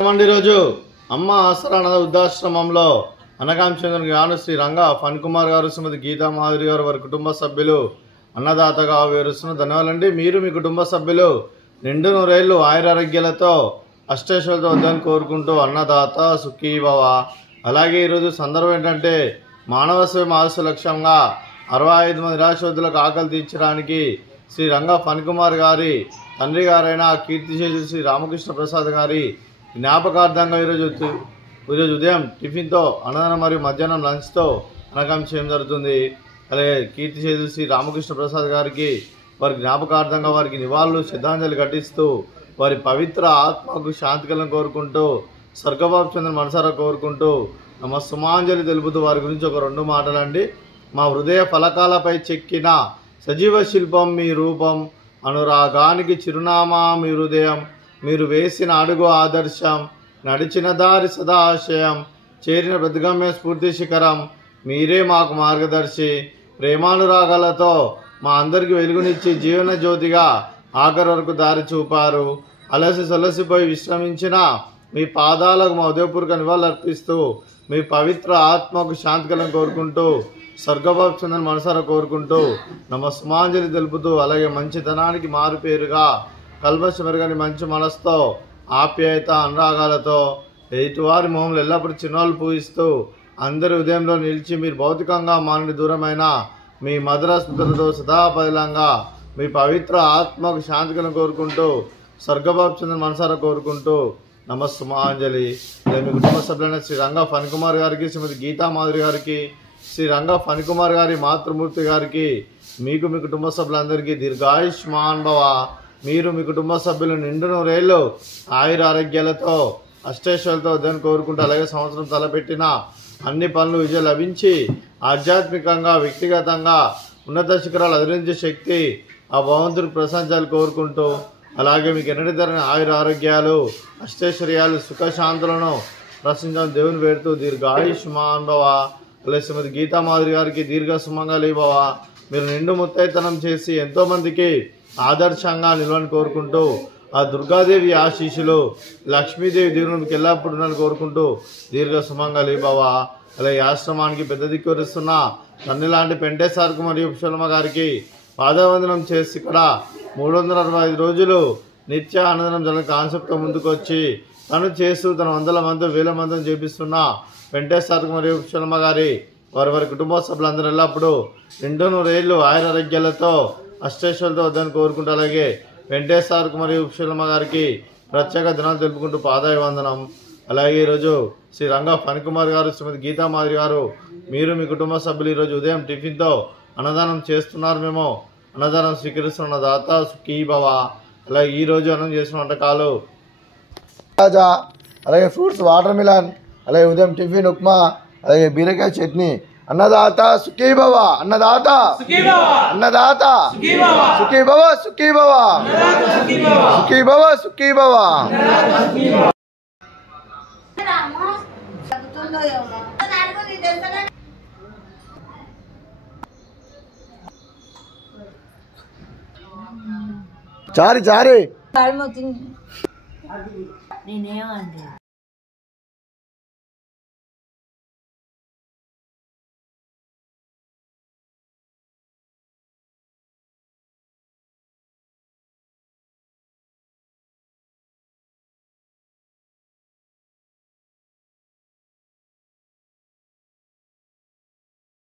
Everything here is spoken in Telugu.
రోజు అమ్మ ఆసరా అనాథ వృద్ధాశ్రమంలో అనకాంచంద్రుని గాను శ్రీ రంగా ఫన్ కుమార్ గారు, శ్రీమతి గీతా మాధురి గారు, వారి కుటుంబ సభ్యులు అన్నదాతగా వివరిస్తున్న ధన్యవాదాలండి. మీరు మీ కుటుంబ సభ్యులు నిండు నూరేళ్లు ఆయురారోగ్యాలతో అష్టైశ్వర్యాలతో వద్దని కోరుకుంటూ అన్నదాత సుఖీ భవ. అలాగే ఈరోజు సందర్భం ఏంటంటే మానవ సేవ ఆశ లక్ష్యంగా 65 మంది నిరాశ్రతులకు ఆకలి తీర్చడానికి శ్రీ రంగా ఫన్ కుమార్ గారి తండ్రి గారైన కీర్తిశేషులు శ్రీ రామకృష్ణ ప్రసాద్ గారి జ్ఞాపకార్థంగా ఈరోజు ఉదయం టిఫిన్తో అన్నదానం మరియు మధ్యాహ్నం లంచ్తో అనకాం చేయడం జరుగుతుంది. అలాగే కీర్తిశేషులు శ్రీ రామకృష్ణ ప్రసాద్ గారికి వారి జ్ఞాపకార్థంగా వారికి నివాళులు శ్రద్ధాంజలి ఘటిస్తూ వారి పవిత్ర ఆత్మకు శాంతి కలను కోరుకుంటూ స్వర్గబాబు చంద్ర మనసారా కోరుకుంటూ సుమాంజలి తెలుపుతూ వారి గురించి ఒక 2 మాటలండి. మా హృదయ ఫలకాలపై చెక్కిన సజీవ శిల్పం మీ రూపం, అనురాగానికి చిరునామా మీ హృదయం, మీరు వేసిన అడుగు ఆదర్శం, నడిచిన దారి సదా ఆశయం, చేరిన ప్రతిగమ్య స్ఫూర్తి శిఖరం, మీరే మాకు మార్గదర్శి. ప్రేమానురాగాలతో మా అందరికి వెలుగునిచ్చి జీవన జ్యోతిగా ఆఖరి వరకు దారి చూపారు. అలసి సొలసిపోయి విశ్రమించిన మీ పాదాలకు మా ఉదయపూర్వక నివాళులు అర్పిస్తూ మీ పవిత్ర ఆత్మకు శాంతి కలను కోరుకుంటూ స్వర్గబాబు చంద్ర మనసారా కోరుకుంటూ సుమాంజలి తెలుపుతూ అలాగే మంచితనానికి మారుపేరుగా కల్మషమెరగని మంచి మనసుతో ఆప్యాయత అనురాగాలతో ఎదుటివారి మొహంలో ఎల్లప్పుడూ చిరునవ్వులు పూయిస్తూ అందరి ఉదయంలో నిలిచి మీరు భౌతికంగా మానని దూరమైన మీ మధుర స్మృతులతో సదాపదిలంగా మీ పవిత్ర ఆత్మకు శాంతికలను కోరుకుంటూ స్వర్గబాబు చంద్ర మనసారా కోరుకుంటూ సుమాంజలి. మీ కుటుంబ సభ్యులైన శ్రీ రంగా ఫన్ కుమార్ గారికి, శ్రీమతి గీతా మాధురి గారికి, శ్రీ రంగా ఫన్ కుమార్ గారి మాతృమూర్తి గారికి, మీకు మీ కుటుంబ సభ్యులందరికీ దీర్ఘాయుష్మాన్ భవ. మీరు మీ కుటుంబ సభ్యులు నిండు నూరేళ్లు ఆయురారోగ్యాలతో అష్టైశ్వర్యాలతో వద్దని కోరుకుంటూ అలాగే సంవత్సరం తలపెట్టిన అన్ని పనులు విజయం లభించి ఆధ్యాత్మికంగా వ్యక్తిగతంగా ఉన్నత శిఖరాలు అధిరించే శక్తి ఆ భగవంతుడికి ప్రశంసాలు కోరుకుంటూ అలాగే మీకు ఎన్నటి ధరని ఆయురారోగ్యాలు అష్టైశ్వర్యాలు సుఖశాంతులను ప్రశంసించడం దేవుని పేరుతూ దీర్ఘాయుష్మాన్ భవ. అలాగే శ్రీమతి గీతా మాధురి గారికి దీర్ఘ సుమంగళి భవ. మీరు నిండు ముత్తైతనం చేసి ఎంతోమందికి ఆదర్శంగా నిలవని కోరుకుంటూ ఆ దుర్గాదేవి ఆశీస్సులు లక్ష్మీదేవి దేవుని మీకు ఎల్లప్పుడు ఉండాలని కోరుకుంటూ దీర్ఘ సుమంగళి భవ. అలాగే ఆశ్రమానికి పెద్ద దిక్కువరిస్తున్న తండ్రి లాంటి పెంటేసార్కు మరియు పుష్పలమ్మ గారికి పాదవందనం చేసి ఇక్కడ 365 రోజులు నిత్య అన్నదానం జరగని కాన్సెప్ట్తో ముందుకు వచ్చి తను చేస్తూ తన 100 మంది 1000 మందిని చేపిస్తున్న పెంటేసార్కు మరియు పుష్పలమ్మ గారి వారి కుటుంబ సభ్యులందరూ ఎల్లప్పుడూ నిండు నూరేళ్లు ఆయురారోగ్యాలతో అష్టైశ్వర్యాలతో వద్దని కోరుకుంటూ అలాగే వెంకటేశ్వర్కు మరియు పుష్పలమ్మ గారికి ప్రత్యేక దినాలు తెలుపుకుంటూ పాదాభివందనం. అలాగే ఈరోజు శ్రీ రంగా ఫన్ కుమార్ గారు, శ్రీమతి గీతా మాధురి గారు, మీరు మీ కుటుంబ సభ్యులు ఈరోజు ఉదయం టిఫిన్తో అన్నదానం చేస్తున్నారు. మేము అన్నదానం స్వీకరిస్తున్న దాత సుఖీ భవ. అలాగే ఈరోజు అన్నం చేసిన వంటకాలు అలాగే ఫ్రూట్స్ వాటర్ మిలన్, అలాగే ఉదయం టిఫిన్ ఉప్మా, అలాగే బీరకాయ చట్నీ. అన్నదాత సుఖీ భవ, అన్నదాత అన్నదాత సుఖీ భవ, సుఖీ భవ, సుఖీ భవ, సుఖీ భవ. చారి చారి నేనేమండి